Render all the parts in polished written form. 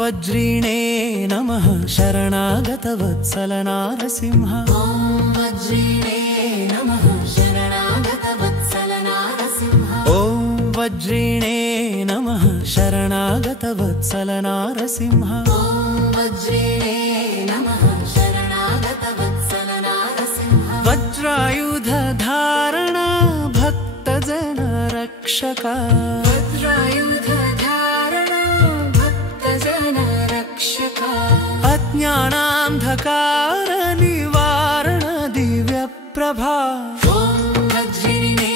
वज्रिणे नमः शरणागत वत्सल नारसिंह। ॐ वज्रिणे नमः शरणागत वत्सल नारसिंह। ॐ वज्रिणे नमः शरणागत वत्सल नारसिंह। ॐ वज्रिणे नमः शरणागत वत्सल नारसिंह। वज्रायुध धारणा भक्तजन रक्षका। वज्रायुध धारणा भक्तजन रक्षका। अज्ञानान्धकार निवारण दिव्य प्रभा। ॐ वज्रिणे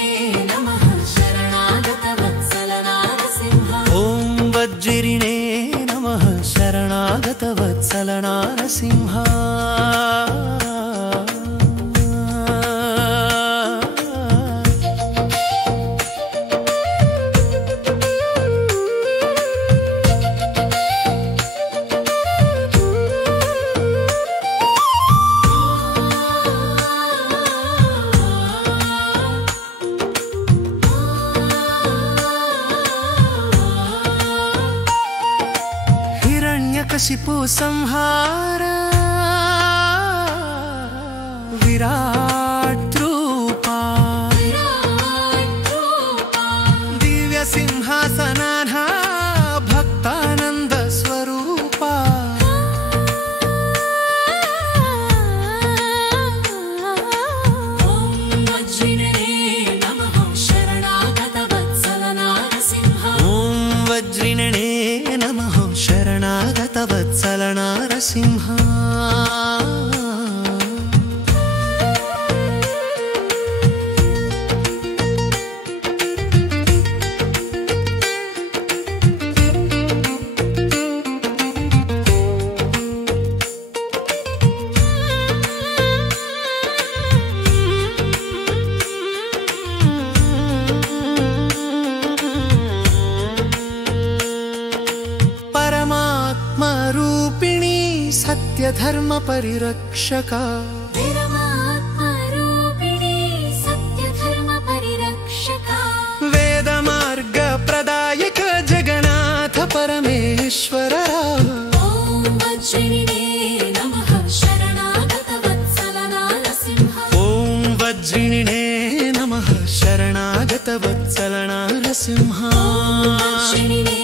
नमः शरणागत वत्सल नारसिंह। ॐ वज्रिणे नमः शरणागत वत्सल नारसिंह। हिरण्यकशिपु संहार विराट रूपा। दिव्य सिंहासनाधा भक्तानंद स्वरूपा। ॐ वज्रिणे नमः शरणागत वत्सल नारसिंह। ॐ वज्रिणे नमः शरणागत वत्सल नारसिंह। रूपिणी सत्य धर्म परिरक्षका। परमात्मा रूपिणी सत्य धर्म परिरक्षका। वेद मार्ग प्रदायक जगन्नाथ परमेश्वर। ॐ वज्रिणे नमः शरणागत वत्सल नारसिंह। ॐ वज्रिणे नमः शरणागत वत्सल नारसिंह। ॐ वज्रिणे